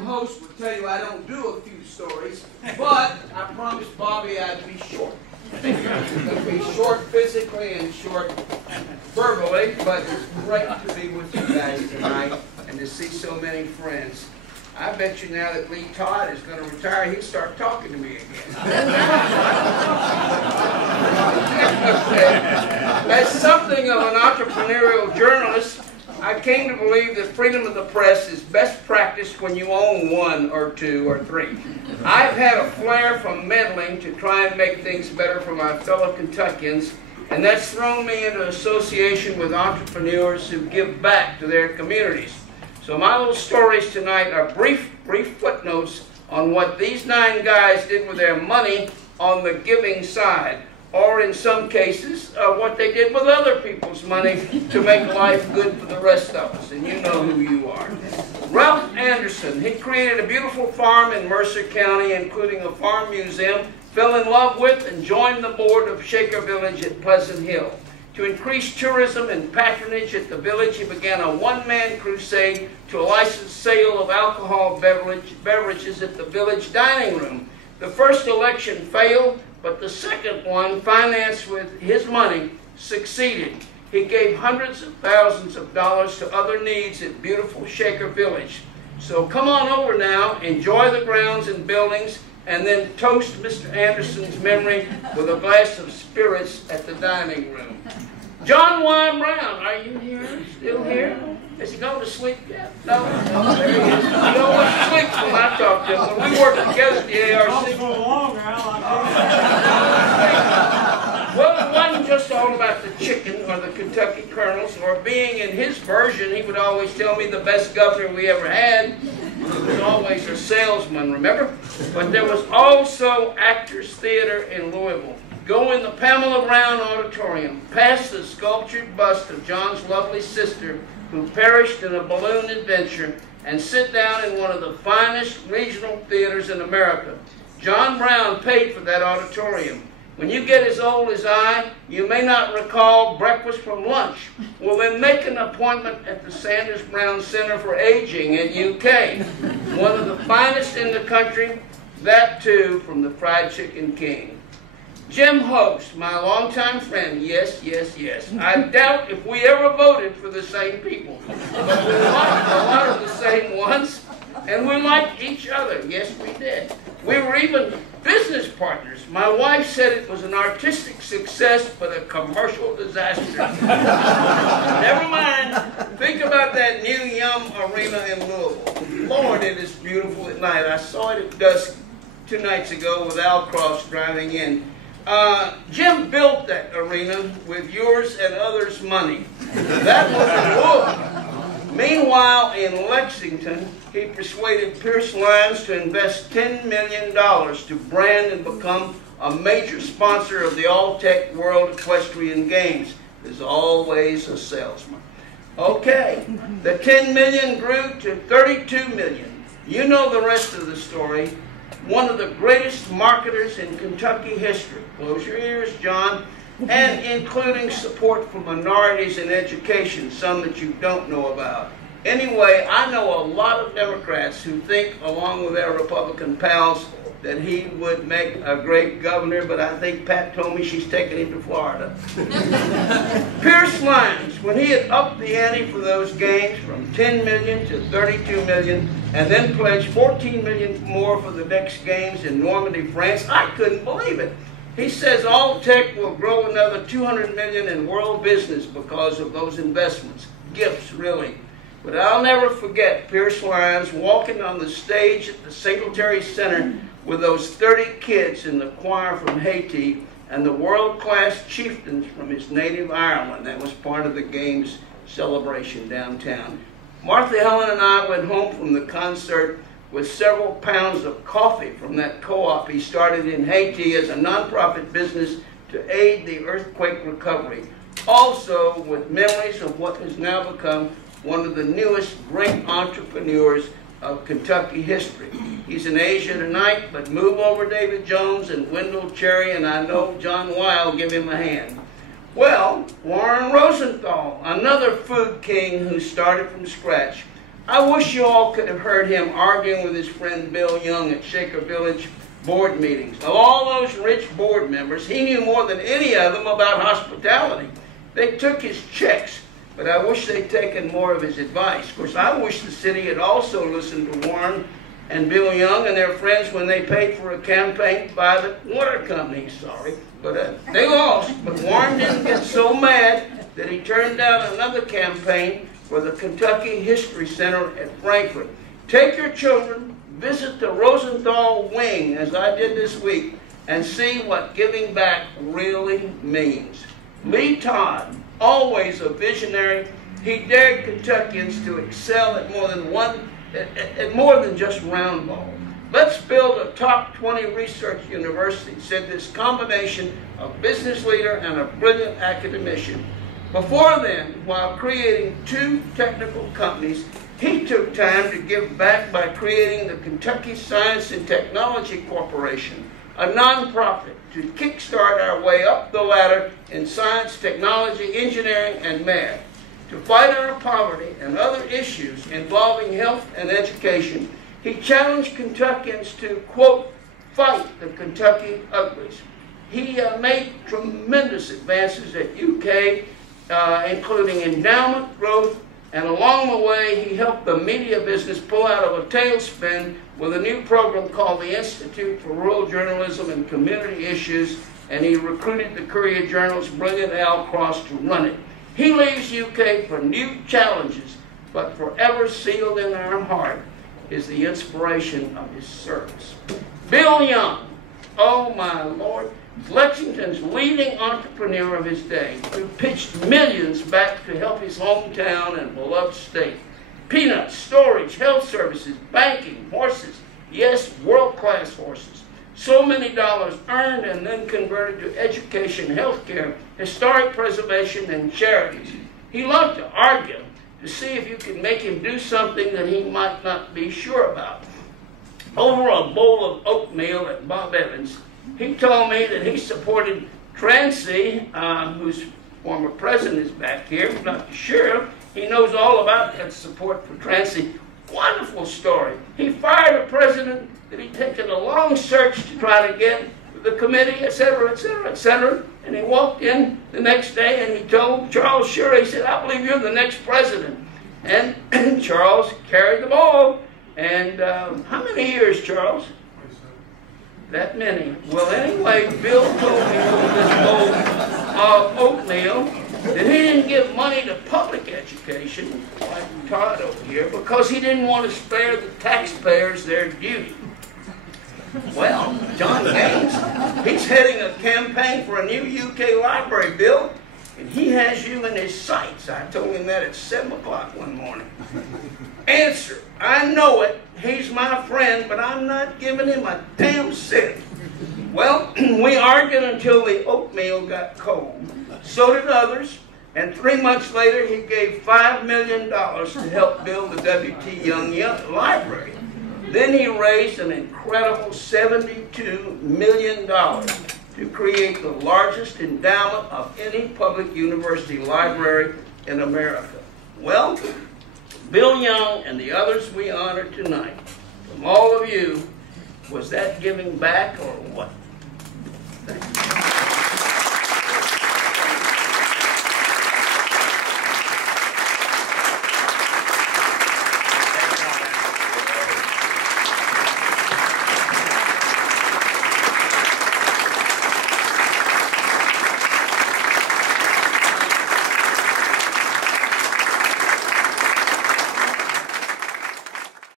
host would tell you I don't do a few stories, but I promised Bobby I'd be short. I'd be short physically and short verbally, but it's great to be with you guys tonight and to see so many friends. I bet you now that Lee Todd is going to retire, he'll start talking to me again. As something of an entrepreneurial journalist, I came to believe that freedom of the press is best practiced when you own 1 or 2 or 3. I've had a flair from meddling to try and make things better for my fellow Kentuckians, and that's thrown me into association with entrepreneurs who give back to their communities. So my little stories tonight are brief footnotes on what these 9 guys did with their money on the giving side, or in some cases, what they did with other people's money to make life good for the rest of us, and you know who you are. Ralph Anderson, he created a beautiful farm in Mercer County, including a farm museum, fell in love with and joined the board of Shaker Village at Pleasant Hill. To increase tourism and patronage at the village, he began a one-man crusade to license sale of alcohol beverages at the village dining room. The first election failed, but the second one, financed with his money, succeeded. He gave hundreds of thousands of dollars to other needs at beautiful Shaker Village. So come on over now, enjoy the grounds and buildings, and then toast Mr. Anderson's memory with a glass of spirits at the dining room. John Y. Brown, are you here? Still here? Has he gone to sleep yet? No? No, there he is. He don't want to sleep when I talk to him. When we worked together at the ARC. Well, it wasn't just all about the chicken or the Kentucky Colonels, or being in his version, he would always tell me the best governor we ever had. He was always a salesman, remember? But there was also Actors Theater in Louisville. Go in the Pamela Brown Auditorium, past the sculptured bust of John's lovely sister, who perished in a balloon adventure, and sit down in one of the finest regional theaters in America. John Brown paid for that auditorium. When you get as old as I, you may not recall breakfast from lunch. Well, then make an appointment at the Sanders Brown Center for Aging in UK. One of the finest in the country, that too from the Fried Chicken King. Jim Host, my longtime friend, yes, yes, yes. I doubt if we ever voted for the same people, but we liked a lot of the same ones, and we liked each other. Yes, we did. We were even business partners. My wife said it was an artistic success, but a commercial disaster. Never mind. Think about that new Yum Arena in Louisville. Lord, it is beautiful at night. I saw it at dusk 2 nights ago with Al Cross driving in. Jim built that arena with yours and others' money. That was a look. Meanwhile, in Lexington, he persuaded Pierce Lyons to invest $10 million to brand and become a major sponsor of the All-Tech World Equestrian Games. There's always a salesman. Okay, the $10 million grew to $32 million. You know the rest of the story. One of the greatest marketers in Kentucky history. Close your ears, John. And including support for minorities in education, some that you don't know about. Anyway, I know a lot of Democrats who think, along with their Republican pals, that he would make a great governor, but I think Pat told me she's taking him to Florida. Pierce Lyons, when he had upped the ante for those games from $10 million to $32 million, and then pledged $14 million more for the next games in Normandy, France, I couldn't believe it. He says all tech will grow another $200 million in world business because of those investments. Gifts, really. But I'll never forget Pierce Lyons walking on the stage at the Singletary Center with those 30 kids in the choir from Haiti and the world-class chieftains from his native Ireland. That was part of the game's celebration downtown. Martha Helen and I went home from the concert with several pounds of coffee from that co-op he started in Haiti as a nonprofit business to aid the earthquake recovery. Also with memories of what has now become one of the newest great entrepreneurs of Kentucky history. He's in Asia tonight, but move over David Jones and Wendell Cherry, and I know John Weil give him a hand. Well, Warren Rosenthal, another food king who started from scratch. I wish you all could have heard him arguing with his friend Bill Young at Shaker Village board meetings. Of all those rich board members, he knew more than any of them about hospitality. They took his checks, but I wish they'd taken more of his advice. Of course, I wish the city had also listened to Warren and Bill Young and their friends when they paid for a campaign to buy the water company. Sorry, but they lost. But Warren didn't get so mad that he turned down another campaign for the Kentucky History Center at Frankfort. Take your children, visit the Rosenthal Wing, as I did this week, and see what giving back really means. Lee Todd, always a visionary, he dared Kentuckians to excel at more than just round ball. Let's build a top 20 research university, said this combination of business leader and a brilliant academician. Before then, while creating 2 technical companies, he took time to give back by creating the Kentucky Science and Technology Corporation, a nonprofit, to kickstart our way up the ladder in science, technology, engineering, and math. To fight our poverty and other issues involving health and education, he challenged Kentuckians to, quote, fight the Kentucky uglies. He made tremendous advances at UK, including endowment growth, and along the way he helped the media business pull out of a tailspin with a new program called the Institute for Rural Journalism and Community Issues, and he recruited the Courier Journal's brilliant Al Cross to run it. He leaves UK for new challenges, but forever sealed in our heart is the inspiration of his service. Bill Young, oh my Lord, Lexington's leading entrepreneur of his day, who pitched millions back to help his hometown and beloved state. Peanuts, storage, health services, banking, horses, yes, world-class horses. So many dollars earned and then converted to education, health care, historic preservation, and charities. He loved to argue to see if you could make him do something that he might not be sure about. Over a bowl of oatmeal at Bob Evans, he told me that he supported Trancy, whose former president is back here, not the sheriff. He knows all about that support for Trancy. Wonderful story. He fired a president that he'd taken a long search to try to get the committee, etc., etc., etc. And he walked in the next day and he told Charles Sure, he said, I believe you're the next president. And Charles carried the ball. And how many years, Charles? That many. Well, anyway, Bill told me with this bowl of oatmeal that he didn't give money to public education, like Todd over here, because he didn't want to spare the taxpayers their duty. Well, John Gaines, he's heading a campaign for a new UK library, Bill, and he has you in his sights. I told him that at 7 o'clock one morning. Answer, I know it. He's my friend, but I'm not giving him a damn cent. Well, we argued until the oatmeal got cold. So did others. And 3 months later, he gave $5 million to help build the W.T. Young Library. Then he raised an incredible $72 million to create the largest endowment of any public university library in America. Well, Bill Young and the others we honor tonight, from all of you, was that giving back or what? Thank you.